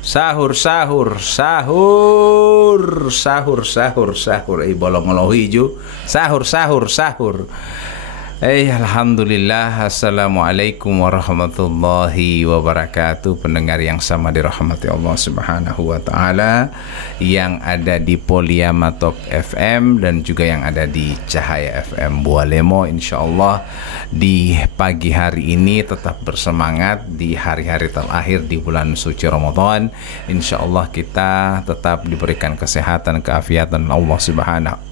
Sahur, sahur, sahur, sahur, sahur, sahur. Bolong hijau. Sahur, sahur, sahur. Alhamdulillah. Assalamualaikum warahmatullahi wabarakatuh. Pendengar yang sama dirahmati Allah subhanahu wa ta'ala, yang ada di Poliama Top FM dan juga yang ada di Cahaya FM Bualemo. InsyaAllah di pagi hari ini tetap bersemangat di hari-hari terakhir di bulan suci Ramadan. InsyaAllah kita tetap diberikan kesehatan, keafiatan Allah subhanahu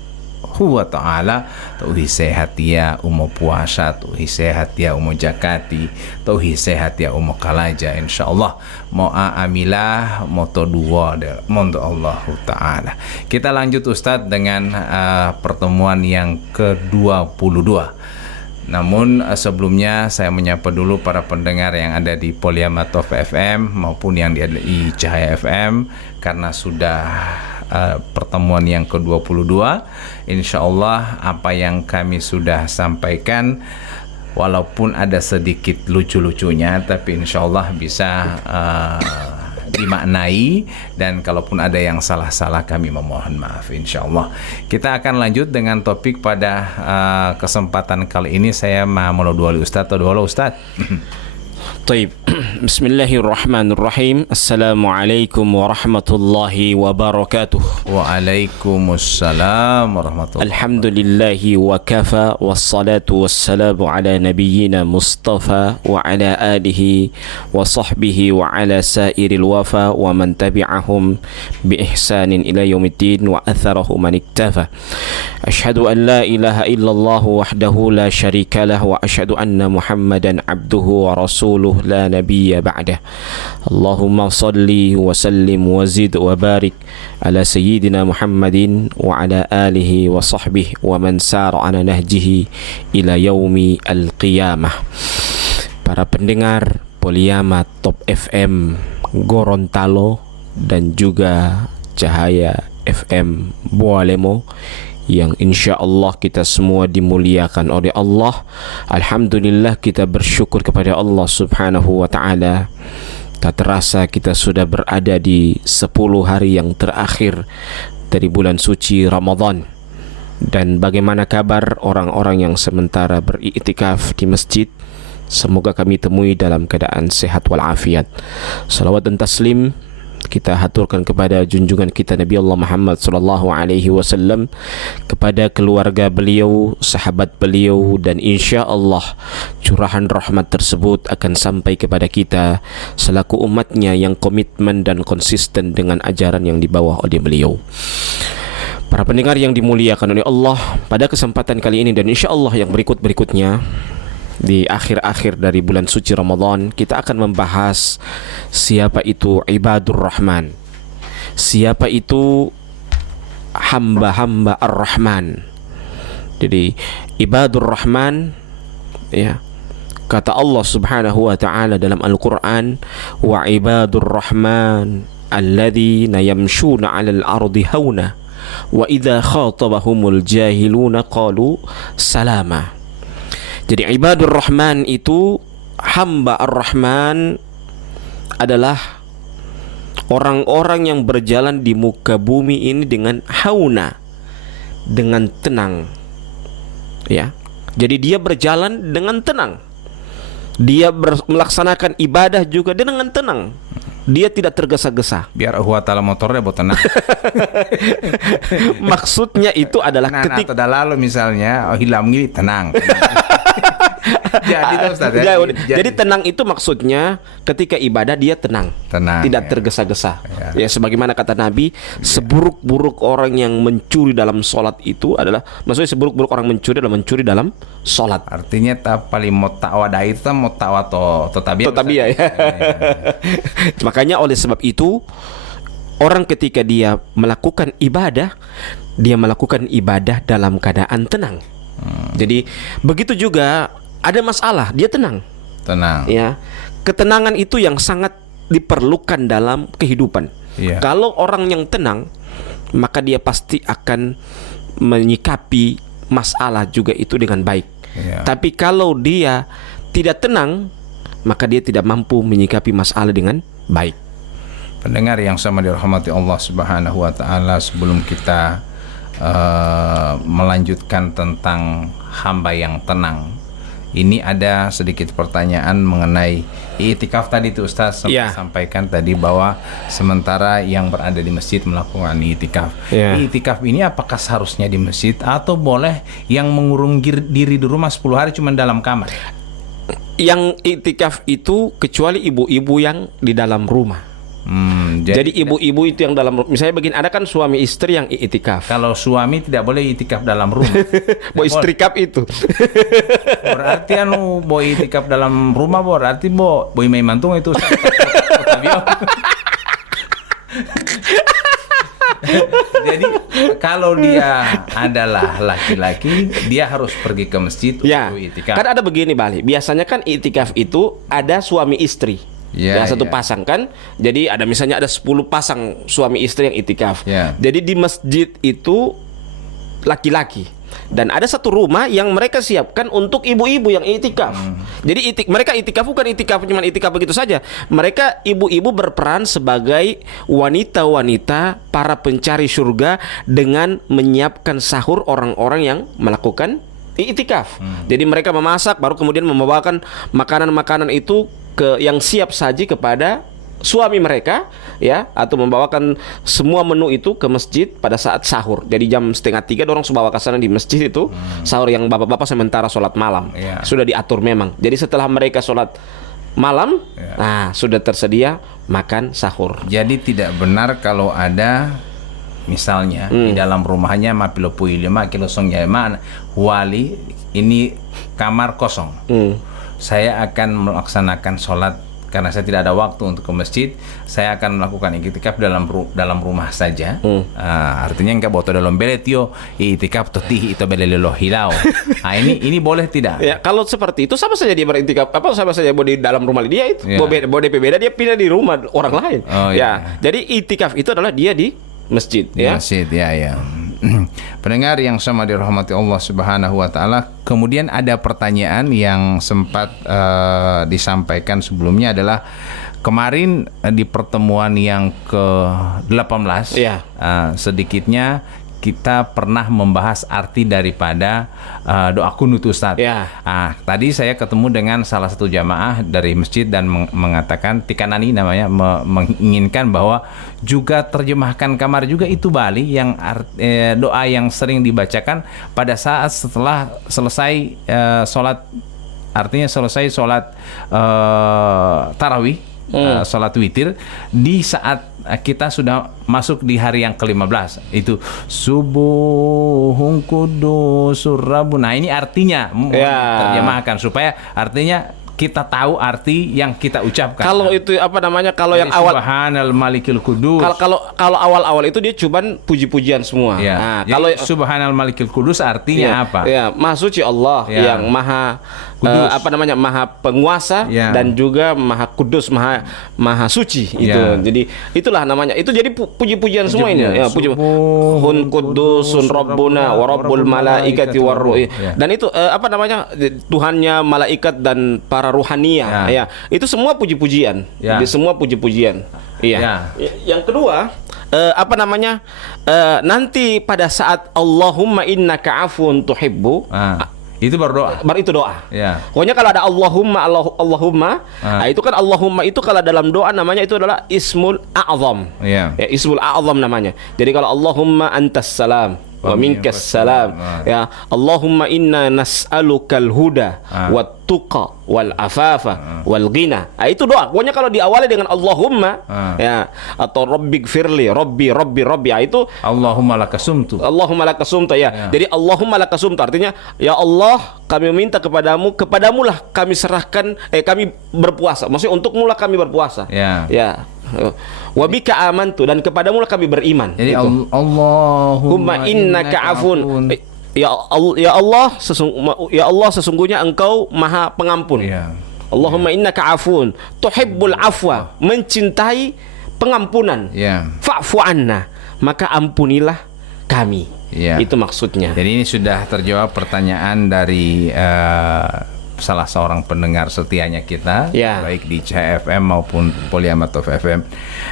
wa ta'ala. Tuhi sehat ya umo puasa, tuhi sehat ya umo jakati, tuhi sehat ya umo kalaja. InsyaAllah mo'a amilah moto dua mondo Allah ta'ala. Kita lanjut Ustadz dengan pertemuan yang ke-22. Namun sebelumnya saya menyapa dulu para pendengar yang ada di Poliama Top FM maupun yang ada di Cahaya FM, karena sudah pertemuan yang ke-22. InsyaAllah apa yang kami sudah sampaikan, walaupun ada sedikit lucu-lucunya, tapi InsyaAllah bisa dimaknai, dan kalaupun ada yang salah-salah kami memohon maaf. InsyaAllah kita akan lanjut dengan topik pada kesempatan kali ini. Saya mau dua Ustadz atau dua Ustadz. Taib. Bismillahirrahmanirrahim. Assalamualaikum warahmatullahi wabarakatuh. Waalaikumsalam warahmatullahi. Alhamdulillahi wa kafa, wassalatu wassalamu ala nabiyyina Mustafa wa ala alihi wa sahbihi wa ala sairil wafa wa man tabi'ahum bi ihsanin ila yaumiddin wa atharahu man iktafa. Ashhadu an la ilaha illallah wahdahu la syarika lah wa ashhadu anna Muhammadan abduhu wa rasuluh la nabiyya ba'dah. Allahumma salli wa sallim wa zid wa barik ala sayyidina Muhammadin wa ala alihi wa sahbihi wa man sara ala nahjihi ila yaumi al-qiyamah. Para pendengar Poliama Top FM Gorontalo dan juga Cahaya FM Bualemo, yang insya Allah kita semua dimuliakan oleh Allah. Alhamdulillah, kita bersyukur kepada Allah subhanahu wa ta'ala. Tak terasa kita sudah berada di 10 hari yang terakhir dari bulan suci Ramadan. Dan bagaimana kabar orang-orang yang sementara beriktikaf di masjid? Semoga kami temui dalam keadaan sehat walafiat. Salawat dan taslim kita haturkan kepada junjungan kita Nabi Allah Muhammad sallallahu alaihi wasallam, kepada keluarga beliau, sahabat beliau, dan insya Allah curahan rahmat tersebut akan sampai kepada kita selaku umatnya yang komitmen dan konsisten dengan ajaran yang dibawa oleh beliau. Para pendengar yang dimuliakan oleh Allah, pada kesempatan kali ini dan insya Allah yang berikut-berikutnya, di akhir-akhir dari bulan suci Ramadan, kita akan membahas siapa itu ibadur rahman, siapa itu hamba-hamba ar-Rahman. Jadi ibadur rahman, ya, kata Allah subhanahu wa ta'ala dalam Al-Quran, wa ibadur rahman alladzina yamshuna 'alal ardi hauna wa idza khatabahumul jahiluna qalu salama. Jadi ibadur rahman itu, hamba ar-Rahman adalah orang-orang yang berjalan di muka bumi ini dengan hauna, dengan tenang. Ya. Jadi dia berjalan dengan tenang. Dia melaksanakan ibadah juga dengan tenang. Dia tidak tergesa-gesa. Biar Allah ta'ala motornya buat tenang. Maksudnya itu adalah ketika lalu misalnya hilang ini tenang. Jadi, Ustaz, ya? Jadi tenang itu maksudnya ketika ibadah dia tenang, tidak tergesa-gesa. Ya, sebagaimana kata Nabi, seburuk-buruk orang yang mencuri dalam sholat itu adalah, maksudnya seburuk-buruk orang mencuri adalah mencuri dalam sholat. Artinya paling mutawada itu mutawa to tabiah. Ya. Makanya oleh sebab itu, orang ketika dia melakukan ibadah, dia melakukan ibadah dalam keadaan tenang. Jadi begitu juga ada masalah, dia tenang. Ya, ketenangan itu yang sangat diperlukan dalam kehidupan. Kalau orang yang tenang, maka dia pasti akan menyikapi masalah juga itu dengan baik. Tapi kalau dia tidak tenang, maka dia tidak mampu menyikapi masalah dengan baik. Pendengar yang sama dirahmati Allah Subhanahu wa taala, sebelum kita melanjutkan tentang hamba yang tenang, ini ada sedikit pertanyaan mengenai i'tikaf tadi itu Ustaz sampaikan tadi bahwa sementara yang berada di masjid melakukan i'tikaf. I'tikaf ini apakah seharusnya di masjid atau boleh yang mengurung diri di rumah 10 hari cuma dalam kamar? Yang i'tikaf itu kecuali ibu-ibu yang di dalam rumah. Jadi ibu-ibu itu yang dalam rumah. Misalnya begini, ada kan suami istri yang i'tikaf. Kalau suami tidak boleh i'tikaf dalam rumah. Bo istrikaf itu. Berarti bo i'tikaf dalam rumah berarti bo imai mantung itu. Jadi kalau dia adalah laki-laki, dia harus pergi ke masjid untuk i'tikaf. Kan ada begini Bali. Biasanya kan i'tikaf itu ada suami istri. Satu pasang kan. Jadi ada misalnya ada 10 pasang suami istri yang i'tikaf. Jadi di masjid itu laki-laki. Dan ada satu rumah yang mereka siapkan untuk ibu-ibu yang i'tikaf. Jadi mereka i'tikaf bukan i'tikaf cuma i'tikaf begitu saja. Mereka ibu-ibu berperan sebagai wanita-wanita para pencari surga dengan menyiapkan sahur orang-orang yang melakukan i'tikaf. Jadi mereka memasak baru kemudian membawakan makanan-makanan itu yang siap saji kepada suami mereka, ya, atau membawakan semua menu itu ke masjid pada saat sahur. Jadi jam 2:30 dorang sudah bawa ke sana di masjid itu sahur yang bapak-bapak sementara sholat malam. Sudah diatur memang. Jadi setelah mereka sholat malam, nah sudah tersedia makan sahur. Jadi tidak benar kalau ada misalnya di dalam rumahnya mapilopui 5 kilo songnya wali ini kamar kosong. Saya akan melaksanakan sholat karena saya tidak ada waktu untuk ke masjid. Saya akan melakukan i'tikaf dalam rumah saja. Artinya enggak boto dalam beletio i'tikaf totih itu belelo hilau. Nah, ini boleh tidak? Ya, kalau seperti itu sama saja dia beriktikaf. Sama saja di dalam rumah dia itu. Bo DP beda dia pindah di rumah orang lain. Jadi i'tikaf itu adalah dia di masjid. Masjid, ya. Pendengar yang sama dirahmati Allah Subhanahu wa taala, kemudian ada pertanyaan yang sempat disampaikan sebelumnya adalah kemarin di pertemuan yang ke-18 sedikitnya kita pernah membahas arti daripada doa kunut Ustaz. Tadi saya ketemu dengan salah satu jamaah dari masjid dan mengatakan tikanani namanya menginginkan bahwa juga terjemahkan kamar juga itu Bali yang doa yang sering dibacakan pada saat setelah selesai sholat, artinya selesai sholat tarawih, sholat witir, di saat kita sudah masuk di hari yang ke-15 itu subuhun kudusur rabbun. Nah ini artinya terjemahkan supaya artinya kita tahu arti yang kita ucapkan. Kalau itu apa namanya, kalau yang awal Subhanal Malikil Kudus. Kalau awal-awal itu dia cuman puji-pujian semua. Nah, kalau Subhanal Malikil Kudus artinya apa? Maha suci Allah yang maha maha penguasa dan juga maha kudus, maha suci itu. Jadi itulah namanya. Itu jadi puji-pujian semua ini. Hun kudusun rabbuna wa rabbul malaikati warruh. Dan itu Tuhannya malaikat dan para ruhaniyah. Itu semua puji-pujian. Jadi semua puji-pujian. Yang kedua, nanti pada saat Allahumma innaka afun tuhibbu, itu berdoa. Baru itu doa. Pokoknya kalau ada Allahumma, itu kan Allahumma itu kalau dalam doa namanya itu adalah ismul a'zam. Ismul a'zam namanya. Jadi kalau Allahumma antas salam wa minkas salam, Allahumma inna nas'alukal huda wat tuqa wal afafa wal ghina. Itu doa. Pokoknya kalau diawali dengan Allahumma atau rabbighfirli, rabbi itu Allahumma lakasumtu. Jadi Allahumma lakasumtu artinya ya Allah, kami meminta kepadamulah kami serahkan kami berpuasa. Maksudnya untukmulah kami berpuasa. Wabika amantu, dan kepadamulah kami beriman. Jadi Allahumma innaka afun. Ya Allah sesungguhnya Engkau Maha Pengampun. Allahumma innaka afun tuhibbul afwa, mencintai pengampunan. Fa'fu anna, maka ampunilah kami. Itu maksudnya. Jadi ini sudah terjawab pertanyaan dari salah seorang pendengar setianya kita, Ya. baik di CFM maupun Poliamatov FM.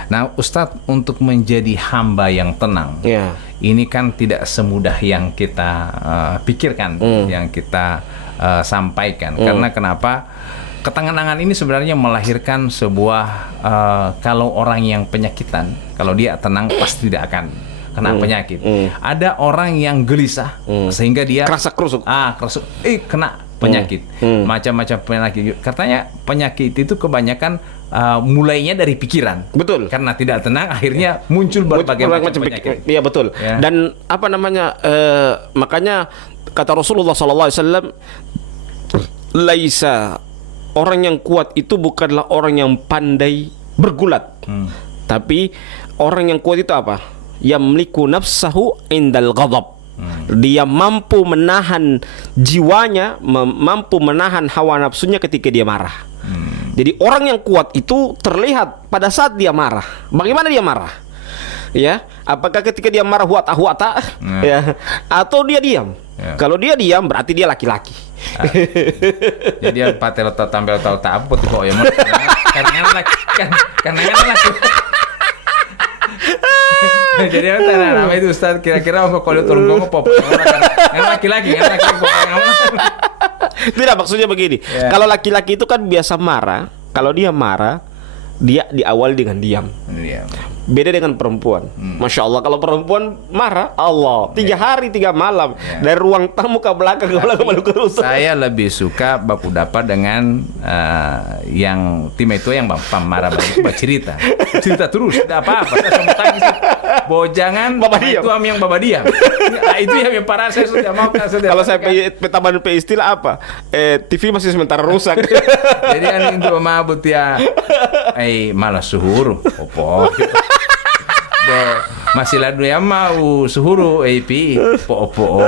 Nah, Ustadz, untuk menjadi hamba yang tenang, Ya. ini kan tidak semudah yang kita pikirkan, yang kita sampaikan. Karena kenapa? Ketenangan ini sebenarnya melahirkan sebuah kalau orang yang penyakitan, kalau dia tenang pasti tidak akan kena penyakit. Ada orang yang gelisah sehingga dia Kerasa kerusuk. kerusuk, kena penyakit. Macam-macam penyakit. Katanya penyakit itu kebanyakan mulainya dari pikiran. Betul. Karena tidak tenang akhirnya muncul berbagai macam penyakit. Iya betul. Ya. Dan apa namanya? Makanya kata Rasulullah SAW, laisa, orang yang kuat itu bukanlah orang yang pandai bergulat, tapi orang yang kuat itu apa? Yamliku nafsahu indal ghadab. Dia mampu menahan jiwanya, mampu menahan hawa nafsunya ketika dia marah. Jadi orang yang kuat itu terlihat pada saat dia marah. Bagaimana dia marah? Ya, apakah ketika dia marah huata-huata, ya, atau dia diam? Ya. Kalau dia diam berarti dia laki-laki. Jadi yang patel tampil tahu tak apa tuh kok ya, karena laki. Jadi apa nama itu Ustaz, kira-kira aku kalau turun gue pop kan laki-laki Tidak, maksudnya begini. Ya. Kalau laki-laki itu kan biasa marah. Kalau dia marah, dia diawali dengan diam. Iya. Beda dengan perempuan. Masya Allah, kalau perempuan marah, Allah 3 hari 3 malam dari ruang tamu ke belakang malu kerusuk. Saya lebih suka baku dapat dengan yang tim itu yang bapak marah cerita terus tidak apa-apa. Saya sama tanya bojangan Bapak diam. itu yang bapak diam. Itu yang parah, saya sudah mau. Kalau saya tambahan istilah apa? TV masih sementara rusak. Jadi kan itu mabut ya. Malah suhuru. Opo. Masih ladu yang mau suhuru pi po.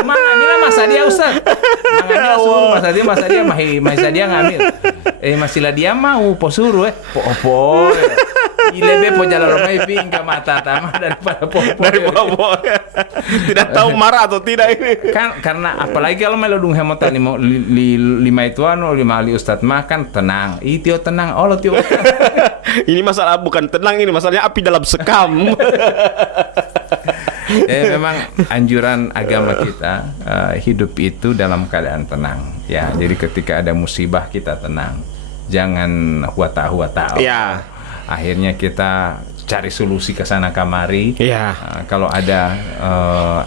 Mana bila masa dia Ustaz? Mangannya suhuru masa dia masa dia ngambil. Masih lah dia mau po suhuru po. Ilebe po jalan rumah pi enggak mata tama daripada po. Tidak tahu marah atau tidak ini. Kan karena apalagi kalau melodung hemotan lima itu lima ali Ustaz makan tenang. Tio tenang. Allah tio. Ini masalah bukan tenang, ini masalahnya api dalam sekam. Memang anjuran agama kita hidup itu dalam keadaan tenang. Ya, jadi ketika ada musibah kita tenang, jangan huata-huata. Ya. Akhirnya kita cari solusi ke sana kemari. Ya. Kalau ada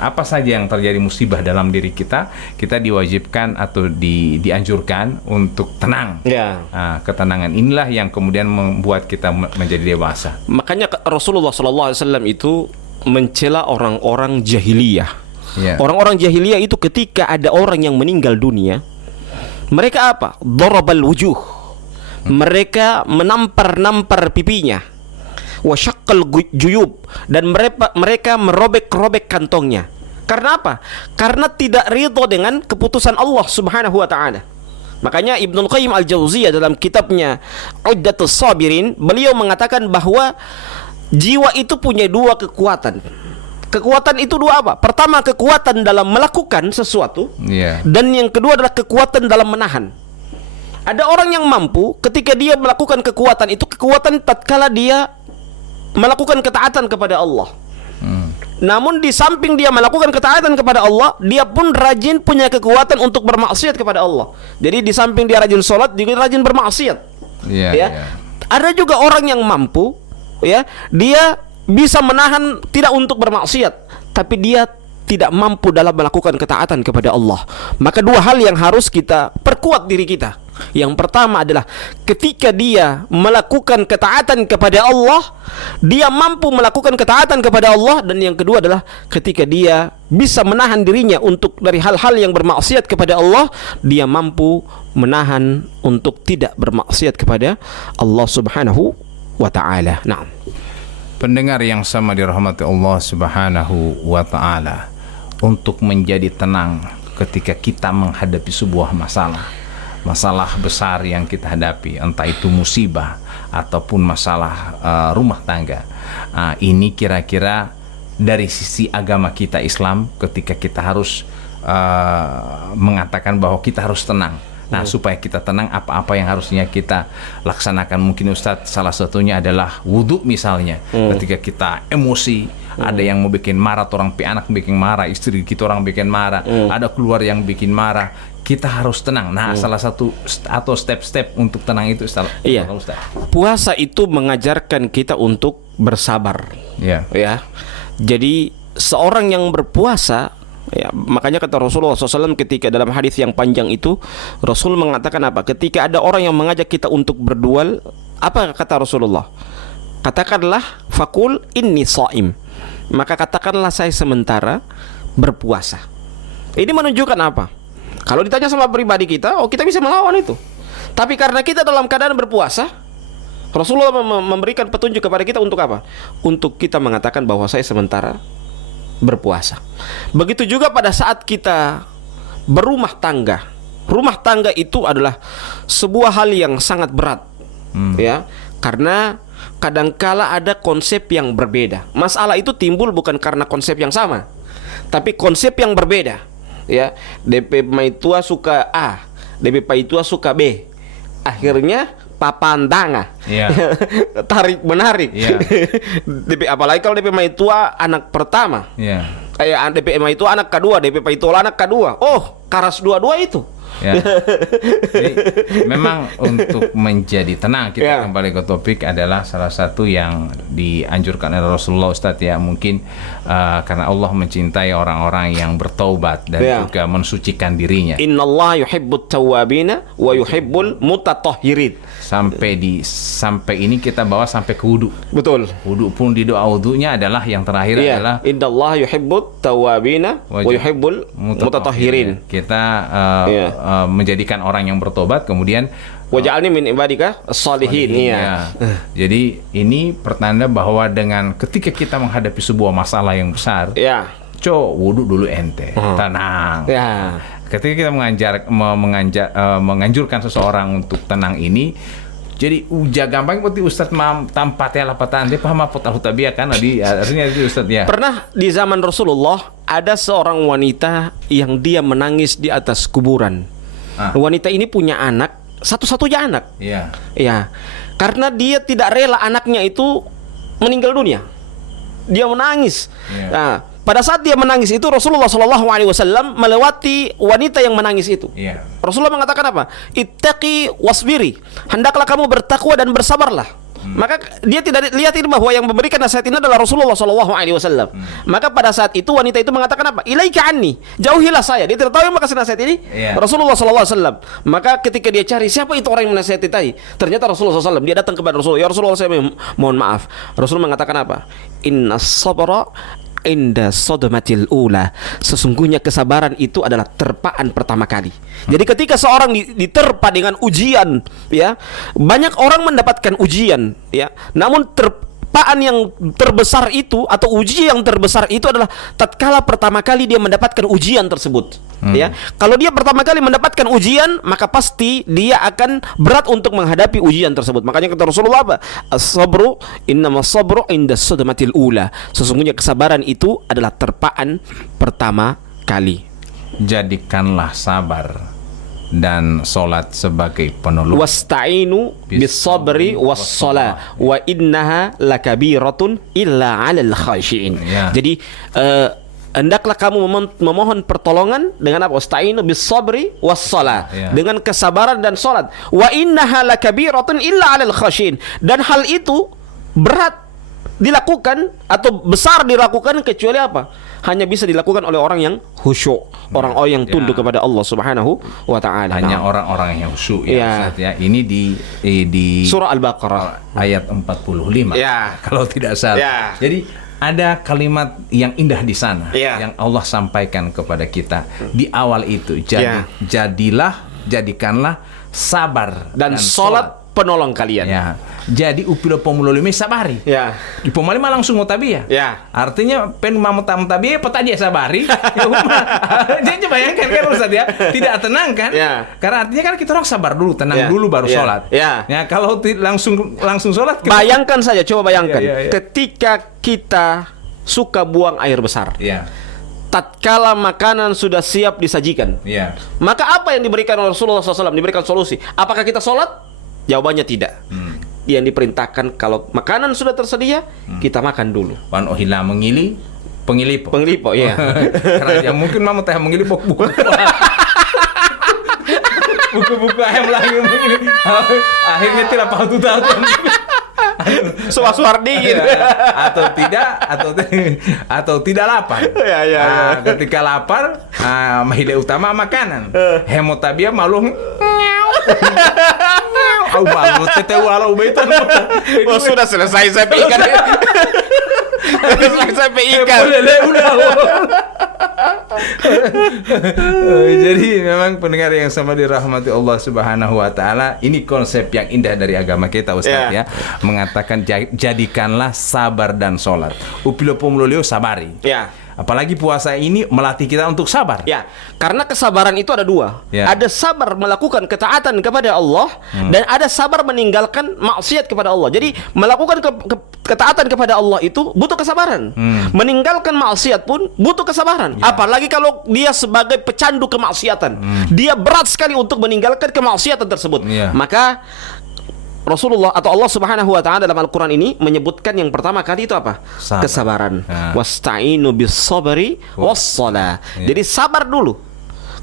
apa saja yang terjadi musibah dalam diri kita, kita diwajibkan atau dianjurkan untuk tenang. Ya. Ketenangan inilah yang kemudian membuat kita menjadi dewasa. Makanya Rasulullah SAW itu mencela orang-orang jahiliyah. Ya. Orang-orang jahiliyah itu ketika ada orang yang meninggal dunia, mereka apa? Darabal wujuh. Mereka menampar-nampar pipinya. Wasyaqqal juyub, dan mereka merobek-robek kantongnya. Karena apa? Karena tidak ridho dengan keputusan Allah Subhanahu wa taala. Makanya Ibnu Qayyim Al-Jauziyah dalam kitabnya Uddatus Sabirin, beliau mengatakan bahwa jiwa itu punya 2 kekuatan. Kekuatan itu 2 apa? Pertama, kekuatan dalam melakukan sesuatu, dan yang kedua adalah kekuatan dalam menahan. Ada orang yang mampu ketika dia melakukan kekuatan itu, kekuatan tatkala dia melakukan ketaatan kepada Allah. Namun di samping dia melakukan ketaatan kepada Allah, dia pun rajin punya kekuatan untuk bermaksiat kepada Allah. Jadi di samping dia rajin sholat, dia rajin bermaksiat. Ada juga orang yang mampu, ya, dia bisa menahan tidak untuk bermaksiat, tapi dia tidak mampu dalam melakukan ketaatan kepada Allah. Maka 2 hal yang harus kita perkuat diri kita. Yang pertama adalah ketika dia melakukan ketaatan kepada Allah, dia mampu melakukan ketaatan kepada Allah. Dan yang kedua adalah ketika dia bisa menahan dirinya untuk dari hal-hal yang bermaksiat kepada Allah, dia mampu menahan untuk tidak bermaksiat kepada Allah Subhanahu wa ta'ala. Nah, pendengar yang sama dirahmati Allah Subhanahu wa ta'ala, untuk menjadi tenang ketika kita menghadapi sebuah masalah besar yang kita hadapi, entah itu musibah ataupun masalah rumah tangga. Ini kira-kira dari sisi agama kita Islam, ketika kita harus mengatakan bahwa kita harus tenang. Nah, supaya kita tenang, apa-apa yang harusnya kita laksanakan. Mungkin Ustadz salah satunya adalah wudhu misalnya. Ketika kita emosi, ada yang mau bikin marah, orang anak bikin marah, istri kita orang bikin marah, ada keluar yang bikin marah, kita harus tenang. Nah, salah satu atau step-step untuk tenang itu Ustadz. Iya. Puasa itu mengajarkan kita untuk bersabar. Iya. Ya. Jadi seorang yang berpuasa, ya, makanya kata Rasulullah SAW ketika dalam hadis yang panjang itu, Rasul mengatakan apa? Ketika ada orang yang mengajak kita untuk berdual, apa kata Rasulullah? Katakanlah fakul inni shaim. Maka katakanlah saya sementara berpuasa. Ini menunjukkan apa? Kalau ditanya sama pribadi kita, kita bisa melawan itu. Tapi karena kita dalam keadaan berpuasa, Rasulullah memberikan petunjuk kepada kita untuk apa? Untuk kita mengatakan bahwa saya sementara berpuasa. Begitu juga pada saat kita berumah tangga. Rumah tangga itu adalah sebuah hal yang sangat berat, ya, karena kadangkala ada konsep yang berbeda. Masalah itu timbul bukan karena konsep yang sama, tapi konsep yang berbeda. Ya, DP Maitua suka A, DP Paitua suka B. Akhirnya papandanga, tarik menarik. DP apalagi kalau DP Maitua anak pertama, kayak DP Maitua anak kedua, DP Paitola anak kedua. Oh, karas dua-dua itu. Ya. Jadi, memang untuk menjadi tenang, kita kembali ke topik, adalah salah satu yang dianjurkan oleh Rasulullah, Ustadz, ya. Mungkin karena Allah mencintai orang-orang yang bertaubat dan juga mensucikan dirinya. Innallaha yuhibbut tawwabina wa yuhibbul mutatahhirin. Sampai ini kita bawa sampai ke wudu. Betul. Wudu pun di doa wudunya adalah yang terakhir adalah innallaha yuhibbut tawwabina wa yuhibbul mutatahhirin. Kita menjadikan orang yang bertobat, kemudian waj'alni min ibadika sholihin. Jadi ini pertanda bahwa dengan ketika kita menghadapi sebuah masalah yang besar, wudu dulu ente, tenang. Ketika kita menganjurkan seseorang untuk tenang ini, jadi gampang seperti Ustadz tanpa tela patan dia paham apa tahu tabiat kan, artinya itu Ustadz, ya. Pernah di zaman Rasulullah ada seorang wanita yang dia menangis di atas kuburan. Wanita ini punya anak, satu-satunya anak. Ya, karena dia tidak rela anaknya itu meninggal dunia. Dia menangis. Nah, pada saat dia menangis itu Rasulullah SAW melewati wanita yang menangis itu. Rasulullah mengatakan apa? Ittaqi wasbiri. Hendaklah kamu bertakwa dan bersabarlah. Maka dia tidak lihat ini bahwa yang memberikan nasihat ini adalah Rasulullah SAW. Maka pada saat itu wanita itu mengatakan apa? Ilaika anni, jauhilah saya. Dia tidak tahu yang makasih nasihat ini. Rasulullah SAW. Maka ketika dia cari siapa itu orang yang menasihati tadi, ternyata Rasulullah SAW. Dia datang kepada Rasulullah. Ya Rasulullah, saya mohon maaf. Rasulullah mengatakan apa? Inna sabra inda sodomatil ula. Sesungguhnya kesabaran itu adalah terpaan pertama kali. Jadi ketika seorang diterpa dengan ujian, ya, banyak orang mendapatkan ujian, ya, namun terpaan yang terbesar itu atau uji yang terbesar itu adalah tatkala pertama kali dia mendapatkan ujian tersebut. Ya, kalau dia pertama kali mendapatkan ujian, maka pasti dia akan berat untuk menghadapi ujian tersebut. Makanya kata Rasulullah apa? As-sabru innamas sabru inda sadmatil ula. Sesungguhnya kesabaran itu adalah terpaan pertama kali. Jadikanlah sabar dan solat sebagai penolong. Wasta'inu bis-sabri was-shalah wa innaha lakabiratun illa 'alal khashiin. Jadi hendaklah kamu memohon pertolongan dengan apa? Wasta'inu bis-sabri was-shalah, dengan kesabaran dan salat. Wa innaha lakabiratun illa 'alal khashiin. Dan hal itu berat dilakukan atau besar dilakukan kecuali apa? Hanya bisa dilakukan oleh orang yang khusyuk, orang-orang yang tunduk kepada Allah Subhanahu wa taala. Hanya orang-orang yang khusyuk, ya, Ustaz, ya. Ini di surah Al-Baqarah ayat 45. Kalau tidak salah. Jadi ada kalimat yang indah di sana yang Allah sampaikan kepada kita di awal itu. Jadikanlah sabar dan salat penolong kalian. Jadi upilo pomulolime sabari. Di pomalima langsung mau tabia. Artinya pen mau tabia peta dia sabari. Jadi bayangkan kan Ustaz, ya. Tidak tenang kan? Karena artinya kan kita orang sabar dulu, tenang dulu baru sholat. Ya, kalau langsung sholat. Bayangkan saja, coba bayangkan. Ketika kita suka buang air besar. tatkala makanan sudah siap disajikan. Ya. Maka apa yang diberikan oleh Rasulullah SAW? Diberikan solusi. Apakah kita sholat? Jawabannya tidak. Yang diperintahkan kalau makanan sudah tersedia, kita makan dulu. Wan ohila mengili, pengilipo. Pengilipo, ya. Kerajaan mungkin mau teh mengilipo buku. Buku-buku ayam lagi mengili. Akhirnya tidak tahu Suar-suar dingin. Atau tidak lapar. Ya. Ketika lapar, mahide utama makanan. Hemotabia malu. Au malu tete walau beton. Oh, sudah selesai sampai ikan. Selesai sampai ikan. Jadi memang pendengar yang sama dirahmati Allah Subhanahu wa taala, ini konsep yang indah dari agama kita, Ustaz, ya. Mengatakan jadikanlah sabar dan sholat. Upilo pomulolio sabari. Ya. Apalagi puasa ini melatih kita untuk sabar. Ya, karena kesabaran itu ada dua. Ya. Ada sabar melakukan ketaatan kepada Allah, dan ada sabar meninggalkan maksiat kepada Allah. Jadi melakukan ketaatan kepada Allah itu butuh kesabaran. Meninggalkan maksiat pun butuh kesabaran. Ya. Apalagi kalau dia sebagai pecandu kemaksiatan, dia berat sekali untuk meninggalkan kemaksiatan tersebut. Ya. Maka Rasulullah atau Allah Subhanahu wa taala dalam Al-Qur'an ini menyebutkan yang pertama kali itu apa? Sabar. Kesabaran. Wasta'inu bis-sabri was-shalah. Ya. Jadi sabar dulu.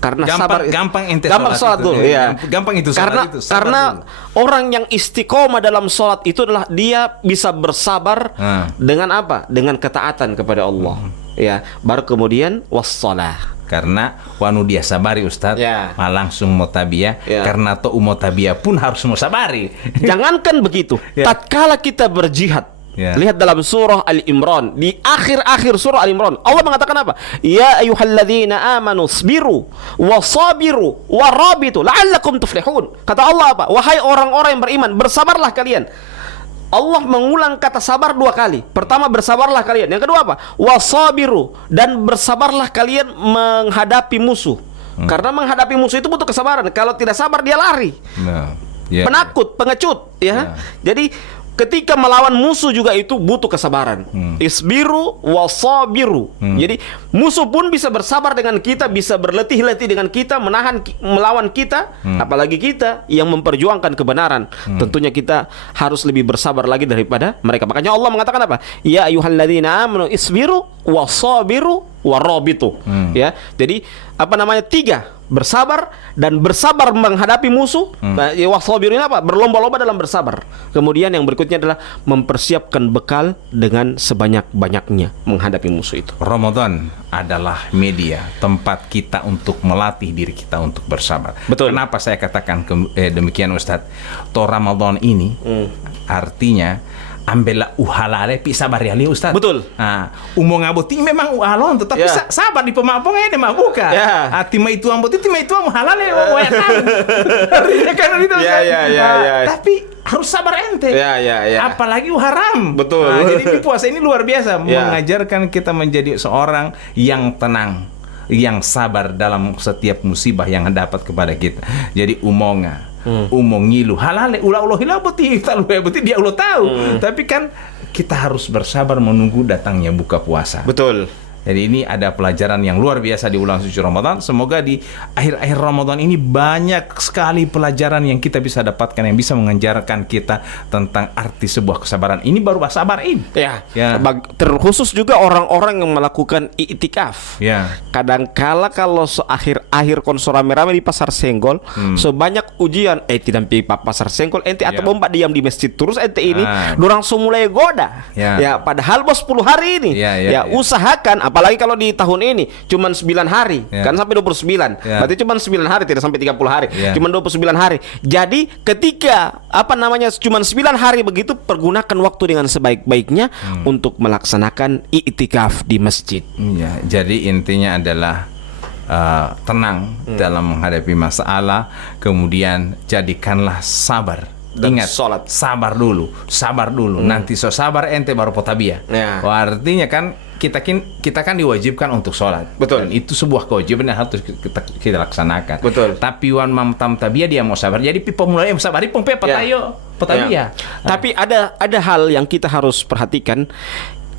Karena gampang sholat dulu, ya. Gampang itu sholat itu. Karena orang yang istiqomah dalam sholat itu adalah dia bisa bersabar dengan apa? Dengan ketaatan kepada Allah. Ya, baru kemudian was-shalah. Karena wanu dia sabari, Ustaz, langsung motabia. Karena to motabia pun harus mau sabari. Jangankan begitu, tatkala kita berjihad, lihat dalam surah Al-Imran, di akhir-akhir surah Al-Imran, Allah mengatakan apa? Ya ayyuhalladzina amanu sabiru wasabiru warabitu la'allakum tuflihun. Kata Allah apa? Wahai orang-orang yang beriman, bersabarlah kalian. Allah mengulang kata sabar dua kali. Pertama, bersabarlah kalian. Yang kedua apa? Wasabiru, dan bersabarlah kalian menghadapi musuh. Karena menghadapi musuh itu butuh kesabaran. Kalau tidak sabar dia lari. Penakut, pengecut, ya. Jadi ketika melawan musuh juga itu butuh kesabaran. Isbiru wasabiru. Jadi musuh pun bisa bersabar dengan kita, bisa berletih-letih dengan kita, melawan kita, apalagi kita yang memperjuangkan kebenaran. Tentunya kita harus lebih bersabar lagi daripada mereka. Makanya Allah mengatakan apa? Ya ayyuhalladzina amanu isbiru wasabiru warabitu. Ya. Jadi apa namanya? 3, bersabar dan bersabar menghadapi musuh. Wasabiru ini apa? Berlomba-lomba dalam bersabar. Kemudian yang berikutnya adalah mempersiapkan bekal dengan sebanyak-banyaknya menghadapi musuh itu. Ramadan adalah media tempat kita untuk melatih diri kita untuk bersabar. Betul. Kenapa saya katakan demikian, Ustadz? To Ramadan ini artinya ambillah uhalale pi sabar ya Ustaz. Betul. Umong aboti memang uhalon tetapi sabar di pemapongnya dia mabuka. Tima itu amboti tima itu halale wayakan. Artinya kan itu. Tapi harus sabar ente. Apalagi haram. Betul. Jadi di puasa ini luar biasa mengajarkan kita menjadi seorang yang tenang, yang sabar dalam setiap musibah yang dapat kepada kita. Jadi umong ngilu halale ulah hila buti dia ulah tahu. Tapi kan kita harus bersabar menunggu datangnya buka puasa. Betul. Jadi ini ada pelajaran yang luar biasa di bulan suci Ramadan. Semoga di akhir-akhir Ramadan ini banyak sekali pelajaran yang kita bisa dapatkan, yang bisa mengajarkan kita tentang arti sebuah kesabaran. Ini baru sabar ini. Terkhusus juga orang-orang yang melakukan i'tikaf. Kadangkala kalau akhir-akhir konser rame-rame di Pasar Senggol, sebanyak ujian tidak pi Pasar Senggol ente atau bomba diam di masjid terus ente ini dorang mulai goda. Padahal bos 10 hari ini. Usahakan, apalagi kalau di tahun ini cuman 9 hari, kan sampai 29. Berarti cuman 9 hari, tidak sampai 30 hari. Cuman 29 hari. Jadi ketika cuman 9 hari begitu, pergunakan waktu dengan sebaik-baiknya untuk melaksanakan i'tikaf di masjid. Jadi intinya adalah tenang dalam menghadapi masalah, kemudian jadikanlah sabar. Ingat, sabar dulu. Nanti sabar ente baru potabia. Artinya kan kita kan diwajibkan untuk sholat. Betul. Dan itu sebuah kewajiban yang harus kita laksanakan. Betul. Tapi wan mam tabia dia mau sabar. Jadi pemulai yang sabari pompe patayo potabia. Tapi ada hal yang kita harus perhatikan.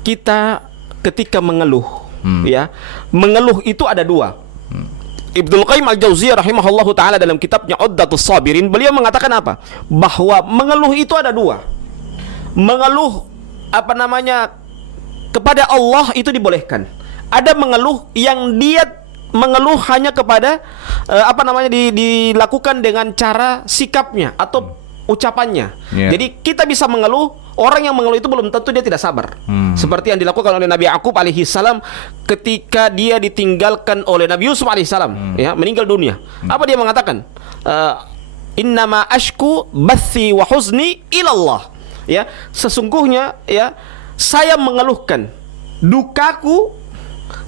Kita ketika mengeluh ya. Mengeluh itu ada dua. Ibnu Qayyim Al-Jauziyah rahimahullahu taala dalam kitabnya Uddatus Sabirin, beliau mengatakan apa? Bahwa mengeluh itu ada dua. Mengeluh kepada Allah itu dibolehkan. Ada mengeluh yang dia mengeluh hanya kepada dilakukan dengan cara sikapnya atau ucapannya. Jadi kita bisa mengeluh. Orang yang mengeluh itu belum tentu dia tidak sabar. Seperti yang dilakukan oleh Nabi Yakub alaihi salam ketika dia ditinggalkan oleh Nabi Yusuf alaihi salam, ya, meninggal dunia. Apa dia mengatakan? Innama ashku bathi wa huzni ilallah. Ya, sesungguhnya ya saya mengeluhkan dukaku,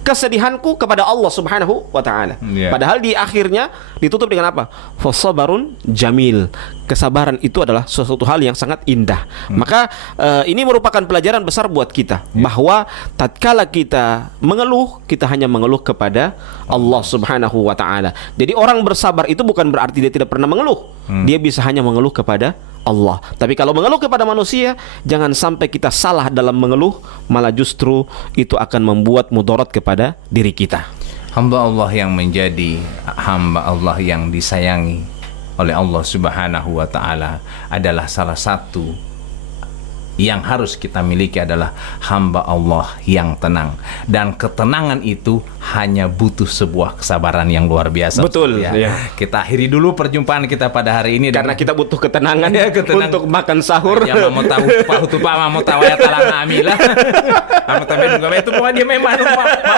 kesedihanku kepada Allah Subhanahu wa taala. Padahal di akhirnya ditutup dengan apa? Fasabarun jamil. Kesabaran itu adalah sesuatu hal yang sangat indah. Maka ini merupakan pelajaran besar buat kita bahwa tatkala kita mengeluh, kita hanya mengeluh kepada Allah Subhanahu wa taala. Jadi orang bersabar itu bukan berarti dia tidak pernah mengeluh. Dia bisa hanya mengeluh kepada Allah. Tapi kalau mengeluh kepada manusia, jangan sampai kita salah dalam mengeluh, malah justru itu akan membuat mudarat kepada diri kita. Hamba Allah yang menjadi hamba Allah yang disayangi oleh Allah Subhanahu wa taala adalah salah satu yang harus kita miliki adalah hamba Allah yang tenang, dan ketenangan itu hanya butuh sebuah kesabaran yang luar biasa. Betul ya. Kita akhiri dulu perjumpaan kita pada hari ini karena kita butuh ketenangan, untuk makan sahur. Ya mau tahu pahutu pak mau tahu ya talang amilah. Amo tapi juga itu mau dia memang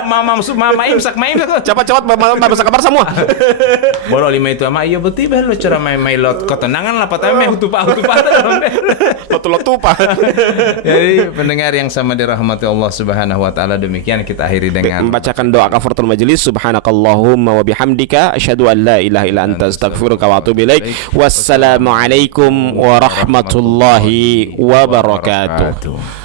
mama imsak cepat bahasa kabar semua. Boro lima itu ama iya betul lo cara main lot ketenangan lah patah hutu pak lot pak. Jadi pendengar yang sama dirahmati Allah Subhanahu wa taala, demikian kita akhiri dengan membacakan doa kafaratul majelis. Subhanakallahumma wa bihamdika asyhadu an la ilaha illa anta astaghfiruka wa atubu ilaik. Wassalamualaikum warahmatullahi wabarakatuh.